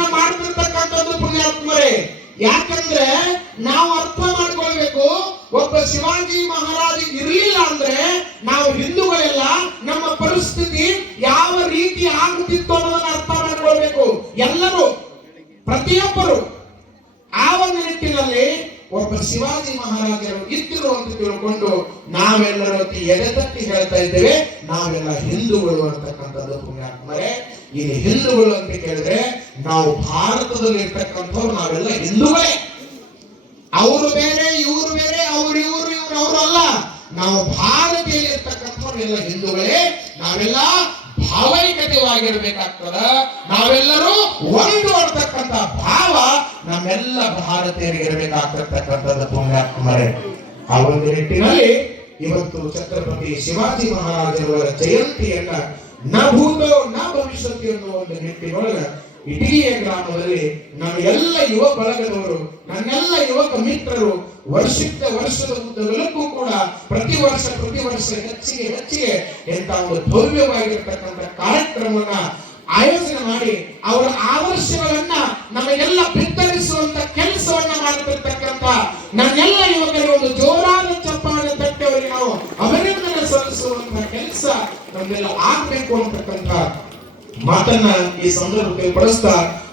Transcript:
ಆಯೋಜನೆ ಮಾಡ್ತಿರ್ತಕ್ಕಂಥದ್ದು ಪುಣ್ಯಾತ್ಮರೇ. ಯಾಕಂದ್ರೆ ನಾವು ಅರ್ಥ ಮಾಡ್ಕೊಳ್ಬೇಕು, ಒಬ್ಬ ಶಿವಾಜಿ ಮಹಾರಾಜ ಇರಲಿಲ್ಲ ಅಂದ್ರೆ ನಾವು ಹಿಂದೂಗಳೆಲ್ಲ ನಮ್ಮ ಪರಿಸ್ಥಿತಿ ಯಾವ ರೀತಿ ಆಗುತ್ತಿತ್ತು ಅನ್ನೋದನ್ನ ಅರ್ಥ ಮಾಡ್ಕೊಳ್ಬೇಕು. ಎಲ್ಲರೂ ಪ್ರತಿಯೊಬ್ಬರು ಆ ಒಂದು ನಿಟ್ಟಿನಲ್ಲಿ ಒಬ್ಬ ಶಿವಾಜಿ ಮಹಾರಾಜರು ಇದ್ದರು ಅಂತ ತಿಳ್ಕೊಂಡು ನಾವೆಲ್ಲರೂ ಎದೆತಟ್ಟಿ ಹೇಳ್ತಾ ಇದ್ದೇವೆ, ನಾವೆಲ್ಲ ಹಿಂದೂಗಳು ಅಂತಕ್ಕಂಥದ್ದು ಪುಣ್ಯಾತ್ಮರೇ. ಇಲ್ಲಿ ಹಿಂದೂಗಳು ಅಂತ ಕೇಳಿದ್ರೆ ನಾವು ಭಾರತದಲ್ಲಿ ಇರ್ತಕ್ಕಂಥವ್ರು ನಾವೆಲ್ಲ ಹಿಂದೂಗಳೇ. ಅವರು ಬೇರೆ ಇವರು ಬೇರೆ, ಅವರು ಅವರು ಅಲ್ಲ. ನಾವು ಭಾರತೀಯ ಇರ್ತಕ್ಕಂಥವ್ರು ಎಲ್ಲ ಹಿಂದೂಗಳೇ. ನಾವೆಲ್ಲ ಭಾವೈಕ್ಯತೆವಾಗಿರ್ಬೇಕಾಗ್ತದ. ನಾವೆಲ್ಲರೂ ಒಂದು ಅಂತಕ್ಕಂಥ ಭಾವ ನಮ್ಮೆಲ್ಲ ಭಾರತೀಯರಿಗೆ ಇರಬೇಕಾಗ್ತಿರ್ತಕ್ಕಂಥದ್ದು ಪುಣ್ಯಾತ್ಮರೇ. ಆ ಒಂದು ನಿಟ್ಟಿನಲ್ಲಿ ಇವತ್ತು ಛತ್ರಪತಿ ಶಿವಾಜಿ ಮಹಾರಾಜರವರ ಜಯಂತಿಯನ್ನ ನ ಭೂತೋ ನ ಭವಿಷ್ಯತಿ ಎನ್ನುವ ಒಂದು ನಿಟ್ಟಿನೊಳಗೆ ಇಟಗಿಯ ಗ್ರಾಮದಲ್ಲಿ ನಮ್ಮ ಎಲ್ಲ ಯುವ ಬಳಗದವರು, ನನ್ನೆಲ್ಲ ಯುವಕ ಮಿತ್ರರು ವರ್ಷದ ಉದ್ದಗಲಕ್ಕೂ ಕೂಡ ಪ್ರತಿ ವರ್ಷ ಹೆಚ್ಚಿಗೆ ಎಂತ ಒಂದು ಭವ್ಯವಾಗಿರ್ತಕ್ಕಂಥ ಕಾರ್ಯಕ್ರಮವನ್ನ ಆಯೋಜನೆ ಮಾಡಿ ಅವರ ಆದರ್ಶಗಳನ್ನ ನಮಗೆಲ್ಲ ಬಿತ್ತರಿಸುವಂತ ಕೆಲಸವನ್ನ ಮಾಡ್ತಿರ್ತಕ್ಕಂಥ ನನ್ನೆಲ್ಲ ಯುವಕರಿಗೆ ಒಂದು ಜೋರಾದ ಚಪ್ಪಾಳೆ ತಟ್ಟಿ ಅವರಿಗೆ ನಾವು ಅಭಿನಂದನೆ ಸಲ್ಲಿಸುವಂತ ಕೆಲಸ ನಮ್ಮೆಲ್ಲ ಆಗ್ಬೇಕು ಅಂತಕ್ಕಂಥ ಮಾತನ್ನ ಈ ಸಂದರ್ಭದಲ್ಲಿ ಪಡಿಸ್ತಾ